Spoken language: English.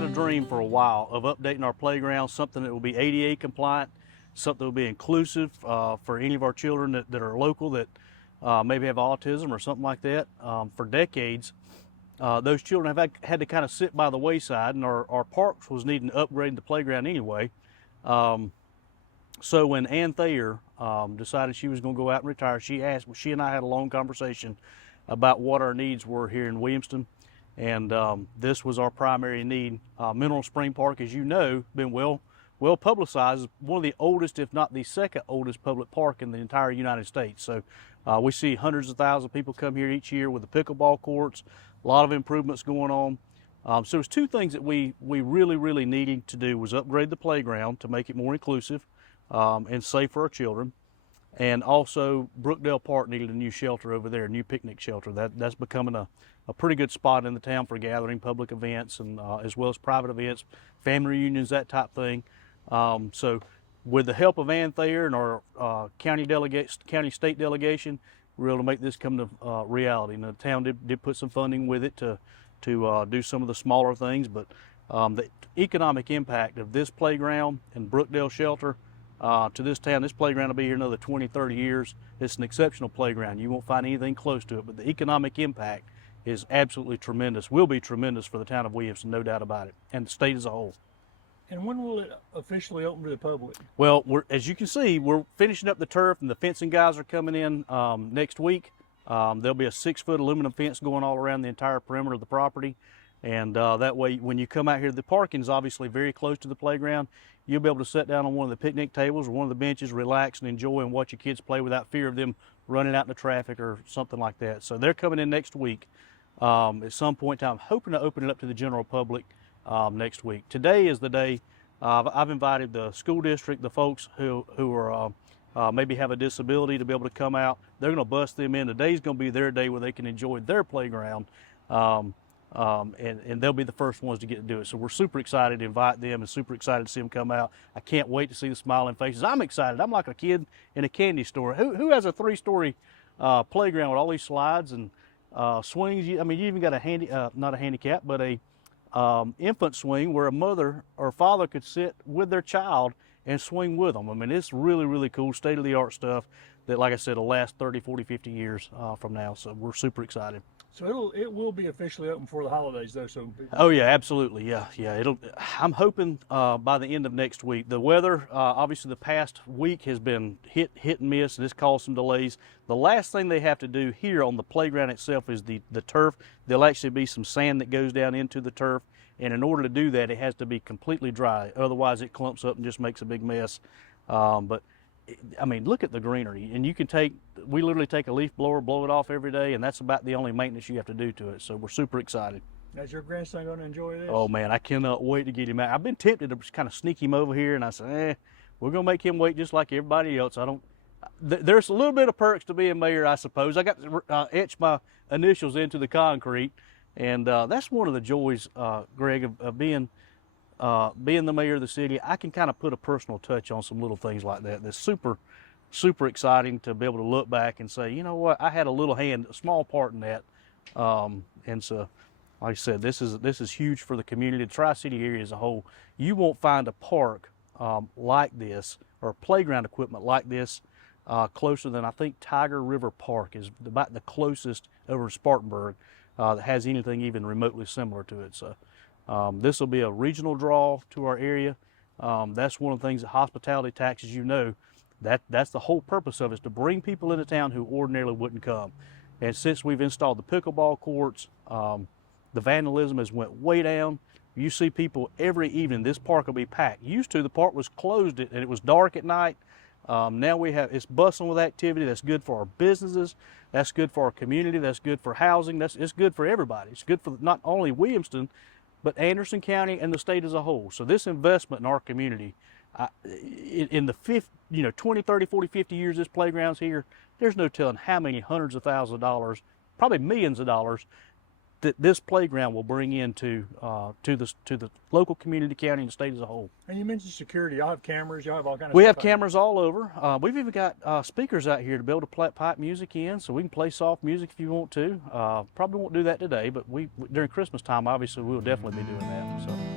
had a dream for a while of updating our playground, something that will be ADA compliant, something that will be inclusive for any of our children that are local that maybe have autism or something like that. For decades, those children have had to kind of sit by the wayside, and our parks was needing to upgrade the playground anyway. So when Ann Thayer decided she was going to go out and retire, she and I had a long conversation about what our needs were here in Williamston, and this was our primary need. Mineral Spring Park, as you know, been well publicized, one of the oldest, if not the second oldest public park in the entire United States. So we see hundreds of thousands of people come here each year with the pickleball courts, a lot of improvements going on. So there's two things that we really needed to do was upgrade the playground to make it more inclusive and safe for our children. And also Brookdale Park needed a new shelter over there, a new picnic shelter. That's becoming a pretty good spot in the town for gathering public events and as well as private events, family reunions, that type thing. So with the help of Ann Thayer and our county state delegation, we were able to make this come to reality. And the town did put some funding with it to do some of the smaller things, but the economic impact of this playground and Brookdale shelter to this town, this playground will be here another 20, 30 years. It's an exceptional playground. You won't find anything close to it, but the economic impact is absolutely tremendous, will be tremendous for the town of Williamston, no doubt about it, and the state as a whole. And when will it officially open to the public? Well, as you can see, we're finishing up the turf, and the fencing guys are coming in next week. There'll be a 6-foot aluminum fence going all around the entire perimeter of the property. And that way, when you come out here, the parking is obviously very close to the playground. You'll be able to sit down on one of the picnic tables or one of the benches, relax and enjoy and watch your kids play without fear of them running out in the traffic or something like that. So they're coming in next week at some point in time. I'm hoping to open it up to the general public next week. Today is the day. I've invited the school district, the folks who are maybe have a disability, to be able to come out. They're going to bust them in. Today's going to be their day where they can enjoy their playground. And they'll be the first ones to get to do it. So we're super excited to invite them and super excited to see them come out. I can't wait to see the smiling faces. I'm excited. I'm like a kid in a candy store. Who has a 3-story playground with all these slides and swings? I mean, you even got not a handicap, but a infant swing where a mother or father could sit with their child and swing with them. I mean, it's really cool, state-of-the-art stuff that, like I said, will last 30, 40, 50 years from now. So we're super excited. So it will be officially open for the holidays, though. So. Oh yeah, absolutely. Yeah. I'm hoping by the end of next week. The weather, obviously, the past week has been hit and miss, and it's caused some delays. The last thing they have to do here on the playground itself is the turf. There'll actually be some sand that goes down into the turf, and in order to do that, it has to be completely dry. Otherwise, it clumps up and just makes a big mess. But I mean, look at the greenery, and we literally take a leaf blower, blow it off every day, and that's about the only maintenance you have to do to it. So we're super excited. Is your grandson going to enjoy this? Oh man, I cannot wait to get him out. I've been tempted to just kind of sneak him over here, and I said, we're going to make him wait just like everybody else. There's a little bit of perks to being mayor, I suppose. I got to etch my initials into the concrete, and that's one of the joys, Greg, of being the mayor of the city. I can kind of put a personal touch on some little things like that. That's super exciting to be able to look back and say, you know what, I had a small part in that. And so, like I said, this is huge for the community, the Tri-City area as a whole. You won't find a park like this or playground equipment like this closer than, I think, Tiger River Park is about the closest over in Spartanburg that has anything even remotely similar to it. So. This will be a regional draw to our area. That's one of the things that hospitality tax, as you know, that's the whole purpose of it, is to bring people into town who ordinarily wouldn't come. And since we've installed the pickleball courts, the vandalism has went way down. You see people every evening. This park will be packed. Used to, the park was closed and it was dark at night. Now it's bustling with activity. That's good for our businesses. That's good for our community. That's good for housing. It's good for everybody. It's good for not only Williamston, but Anderson County and the state as a whole. So this investment in our community, in the 20, 30, 40, 50 years this playground's here, there's no telling how many hundreds of thousands of dollars, probably millions of dollars, that this playground will bring into to the local community, county, and the state as a whole. And you mentioned security. Y'all have cameras. Y'all have all kinds of We stuff have cameras all over. We've even got speakers out here to be able to play pipe music in, so we can play soft music if you want to. Probably won't do that today, but during Christmas time, obviously, we'll definitely be doing that. So.